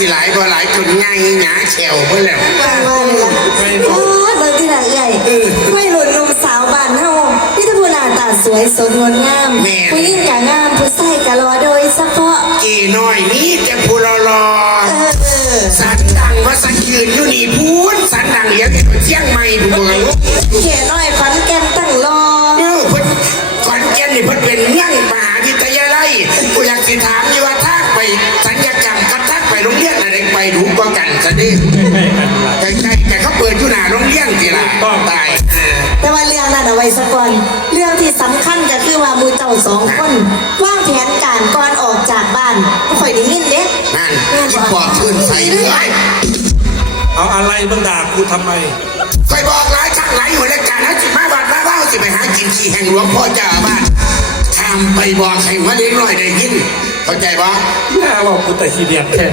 สิหลายบ่หลายจนไงหงาแฉวเพื่อแล้วว่าว่าเลยล่ะโอ้ยเบางทีละใหญ่ไม่หลุดหนุ่มสาวบ้านเฮาพี่ตะพูหน้าตาสวยสดงดงามผู้หญิงกะงามผู้ชายกะรอโดยเฉพาะเกน้อยนี่จะพูรอรอเออเออสันดังว่าสันยืนอยู่นี่พูนสันดังเลี้ยงเห็นเชียงใหม่ดูเมืองเขียน้อย สองคนวางแผนการก่อนออกจากบ้านบ่ค่อยได้ยินเด้นั่นที่ปอดขึ้นใส่เลยเอาอะไรมึงด่ากูทำไมคอยบอกหลายครั้งหลายอยู่แล้วกันนะสิมาบัดมาเบ้าสิไปหากินขี้แห่งหลวงพ่อเจ้าอาบ้านทำไปบอกให้ว่าเล็กน้อยได้ยินเข้าใจปะแม่บอกกูแต่ขี้เดียดแค่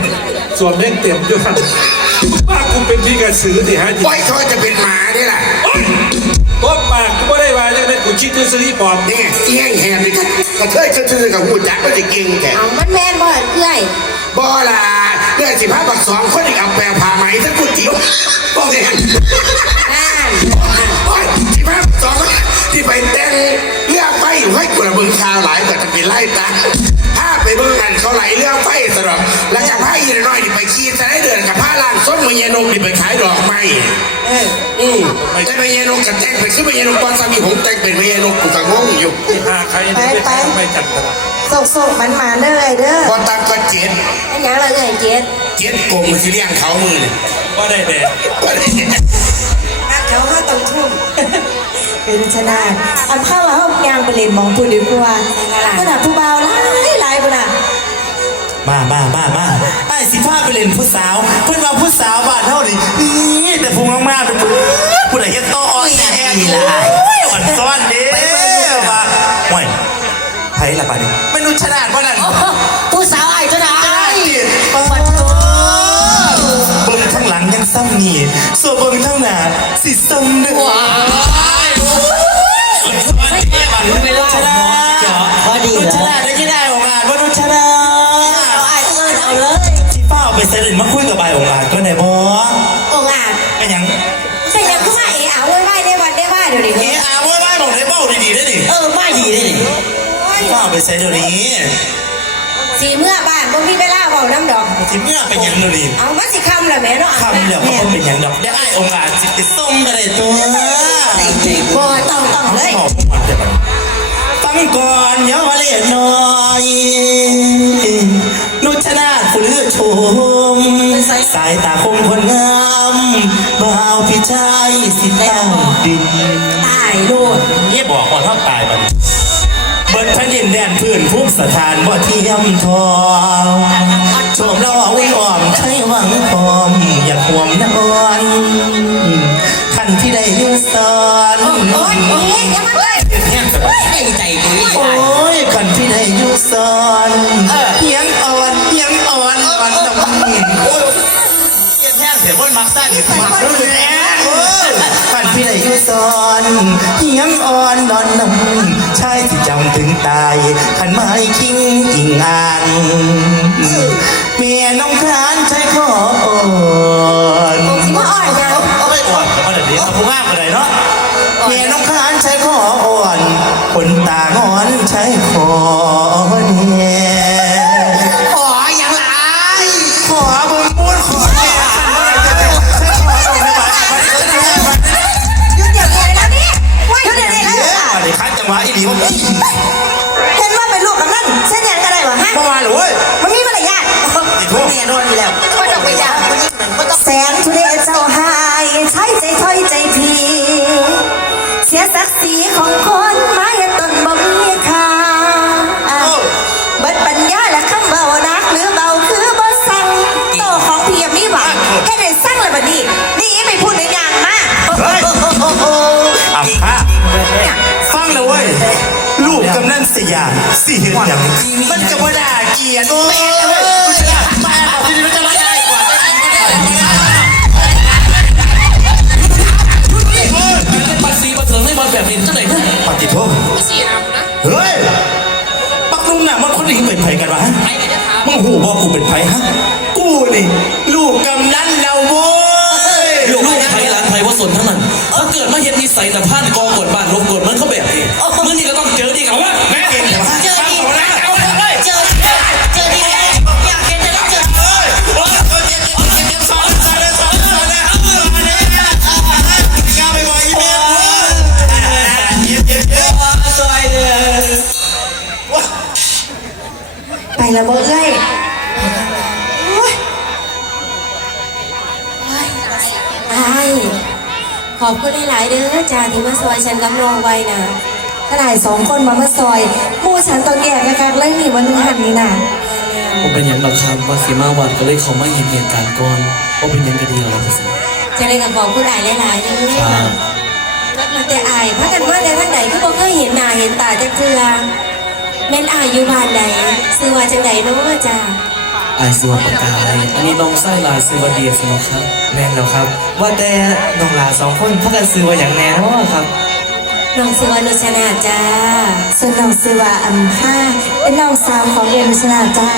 ส่วนเล่นเต็มอยู่ครับว่ากูเป็นพี่กระสือที่หาจิปล่อยเขาจะเป็นหมา มาจังเลยกูชิดที่ซื้อปลอมนี่เอี้ยงแหบนี่ก็กระเทยซื่อๆกับหูจักก็จะเก่งแค่เอามันแม่นบ่เอื้อยบ่ล่ะเรื่องสิบห้าบักสองคนอีกเอาแปลผ่าไหมทั้งกูจิ๋วบอกเลยนั่นโอ้ยสิบห้าบักสองคนที่ไปแต่งเรื่องไฟให้กูระเบิงชาวหลายกว่จะไปไล่ตาถ้าไปเบิ่งกันเขาไหลเรื่องไฟสำหรับแล้วจากผ้าอีน้อยนี่ไปขี่จะได้เดินกับผ้า ยานงนี่ไปขายดอกไม้เอออืมแต่มือยานงกับแต่งไปขึ้นมือยานงตอนสามีผมแต่งเป็นมือยานงกูก็งงอยู่ที่หาใครเนี่ยไม่ใครไม่จัดกันโศกๆมันมาเด้อเอ้ยเด้อพอตามก็เจ็ดอันหยังละเอ้ยเจ็ดเจ็ดกลมสิเลี้ยงเขามือนี่ว่าได้แดดก็ได้นักเขาห้าต้องทุ่มเป็นชนะอันเข้าว่าเฮายางไปเล่นหมองผู้ดีกว่าขนาดผู้เบาหลา มามามามาไอ้สิพาไปเล่นผู้สาว เพื่อนว่าผู้สาวบ้านเท่านี่นี่แต่พุงมากๆเป็นผู้ผู้ใดเฮ็ดโตอ่อนแออยู่โอ้ยอ่อนซ้อนเด้มาห่วยไผละปานี่มนุษย์ฉลาดบ่นั่นผู้สาวไอ้เจ้านาฉลาดดิปัดโตเบิ่งข้างหลังยังซ้ำนี่ส่วนเบิ่งข้างหน้าสิซ้ำเด้อไม่รู้ฉลาดพอดีมนุษย์เหรฉอลาดได้ยังไงของอ่านมนุษย์ฉลาด สด็จมาคุยกับใบองค์หลานก็ไหนบ่องอาจเป็นหยังแต่ยังก็ไม่เอาไว้ไว้ได้วันได้ว่าเดี๋ยวนี้เอะอาว่าไม่บอกได้เบ้าดีๆได้ดิเออไม่ดีเลยเป้าไปเสด็จเดี๋ยวนี้สีเมื่อบ้านบ่มีเวลาเว้าน้ำดอกที่เมื่อเป็นหยังเดี๋ยวนี้เอามาสิคำละแม่เนาะคำเดียวก็บ่เป็นหยังดอกได้ไอ้องค์หลานสิไปส่งกันเลยตัวบ่ต้องต้องเลยขอบคุณเดี๋ยวมันฟังก่อนเดี๋ยวมาเล่นหน่อย นุชนาผู้เลือชม สายตาคมคนงามบ่าวพี่ชายสิตาดินตายโลดเยี่บอกว่าเท่าตายมันเบิดแผ่นดินแดนพื้นภูมิสถานบ่เทียมทองชมเราเอาไว้อ้อมใครหวังพร้อม อยากห่วงนอนขันที่ได้อยืนสอนโอ๊ยโอ๊ยอย่ามาเลยในใจกูโอ้ยขันที่ได้อยืนสอน คนมักซ่าดิมักรู้แน่ขันที่ได้ยืนสอนเพียงอ่อนดอนน้ำชายที่จำถึงตายขันไม้คิงอิงอ่านเมียน้องครานใจขออ่อนสิมาอ้อยยังเอาไปอ่อนเอาเดี๋ยวนี้เอาผู้งามกันเลยเนาะเมียน้องครานใจขออ่อนคนตางอนใช้ขอเนี่ย งแสนทุเรศเจ้าหายใช้ใจถ้อยใจพีเสียศักดิ์ศรีของคนไม้ต้นบ่มีค่าเบิดปัญญาและคำเบานักหรือเบาคือบ่สั่งโตของเพียบมีหวังให้ได้สั่งเลยบัดนี้ นี่ไม่พูดในงานมาอะฮะฟังเลยเว้ยลูกกำนันสยามสี่เห็นอย่างมันจะว่าด่าเกลียดโอ้ยกูจะด่ามาเอาที่นี่มันจะรักได้กว่า ริมให้บอลแบบนี้เจ้าไหนเนี่ยปฏิโทษเสียน้ำนะเฮ้ยปักลุงน่ะมันคนนี้เป็นไผกันวะฮะใครกันจะถามมึงหูบอกกูเป็นไผฮะกูกูนี่ลูกกำนันเราโว้ยลูกลูกไทยหลานไทยว่าสนทั้งนั้นถ้าเกิดมาเห็นนิสัยแต่พานกองกดบ้านลบกด ไปละบ่เอ้ยไอ้ขอบคุณหลายๆเด้อจ้าที่มาซอยฉันกับน้องไว้นะขนาดสองคนมามาซอยหมู่ฉันตอนแก่กันเลยนี่วันหันนี่น่ะผมเป็นอย่างดอกคำว่าสีมาวัดก็เลยเขามาเห็นเหตุการณ์ก่อนว่าเป็นยังกระดีเราภาษาจะได้กับบอกผู้หลายหลายๆเด้อครับแต่อายพักกันว่าในวันไหนก็บ่เคยเห็นหน้าเห็นตาจักเทื่อ แม่นอายอยู่บ้านใดซื้อว่าจังไดเนาะจ้าไอายสวัสดิ์ประกาย อันนี้น้องไส้ลายสวัสดีสนุกครับ แม่นแล้วครับ ว่าแต่น้องหลาสองคนพักกันซื้อว่าอย่างแน่เนาะครับ น้องซื้อว่านุชนาจ้า ส่วนน้องซื้อว่าอัมพาเป็นน้องสาวของเรียนชนาจ้า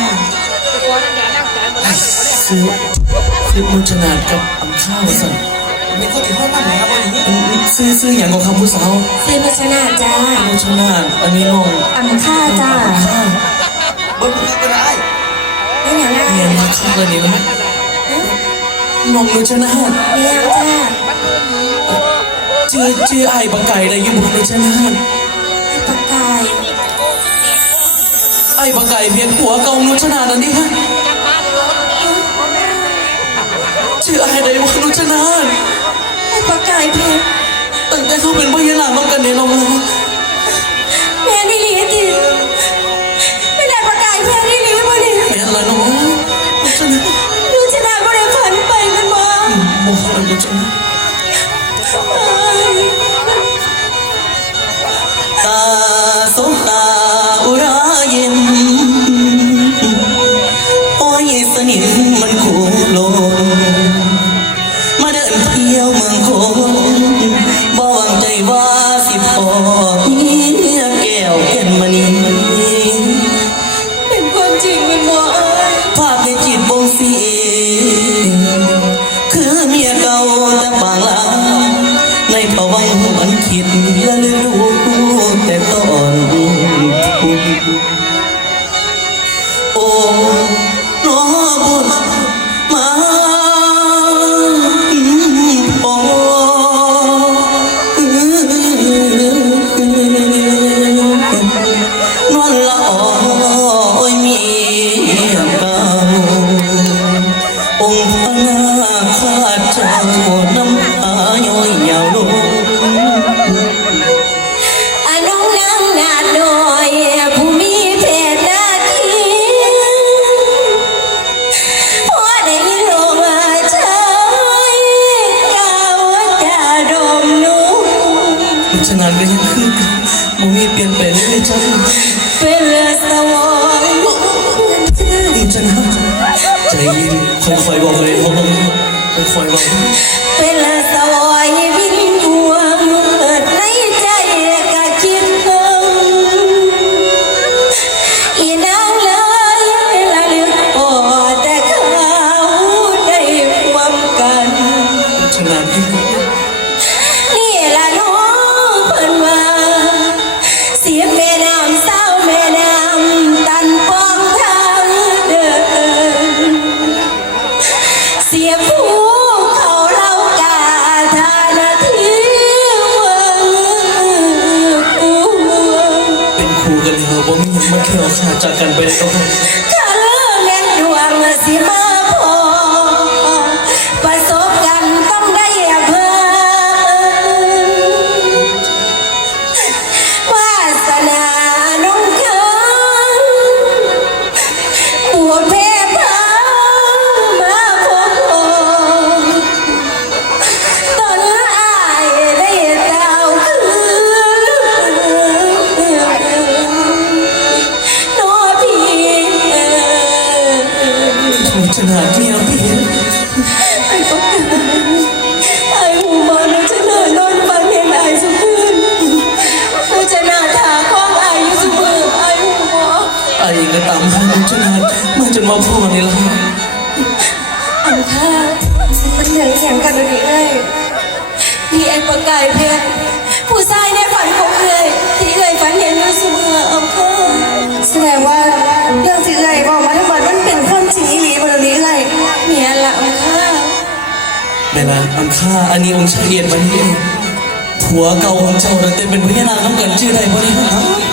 ซื้อซื้อมุชนาดกับอัมข้าวสั่น มีคนที่ห้องนั่งไหนครับวันนี้ซื้อซื้ออย่างของคำผู้สาวซื้อนุชนาจ้ามุชนาดอันนี้น้องอัมค่าจ้าเบิ้ลก็ได้ไม่อย่างไรเรียมาข้าวเลยนี่นะน้องมุชนาดเมียจ้าเจือเจือไอ้บังไก่เลยยิ่บุญมุชนาดปากกายไอ้บังไก่เพียนหัวเกามุชนาดนั่นนี่ฮะเจือไอ้ใดว่ามุชนาด ตั้เป็นพญานาคต้องกันในน้องแม่นี่หลีติไม่ได้ประกายเพชรนี่หลีบ่ดีแม่ละน้องมุชนาดนุชนะก็ได้ฝันไปกันมาโอ้โหละมุชน มียเก่าแต่บางหลังในภวังค์มันคิด ฉันั้นก็ยังคือมึงมีเปลี่ยนแปลงในใจเป็นเลือดสวองมึงจะนะใจเย็นค่อยๆบอกเลยพ่อค่อยๆบอกเป็นเลือ สถานที่เราไม่เห็น ไอ้ต้องการไอ้หูมาแล้วจะนอยนอนฟังเพลงไอ้สุขืนเราจะนาถาข้องไอ้อยู่เสมอไอ้หูมอไอ้ก็ตามหาคุณชนะมันจะมาพ่อนี่ละอันท่ามันเหนื่อยแข่งกันดียไอ้มีไอ้ปรไกาเพชนผู้ชายในฝันของเคยที่เคยฝันเห็นอยู่เสมออำเภอแสดงว่าเรื่องที่เคยบอก ข้าอันนี้องค์เฉลียดวันนี้ผัวเก่าของเจ้าเต้เป็นพญานาคน้ำกันชื่อใดพอดีครับ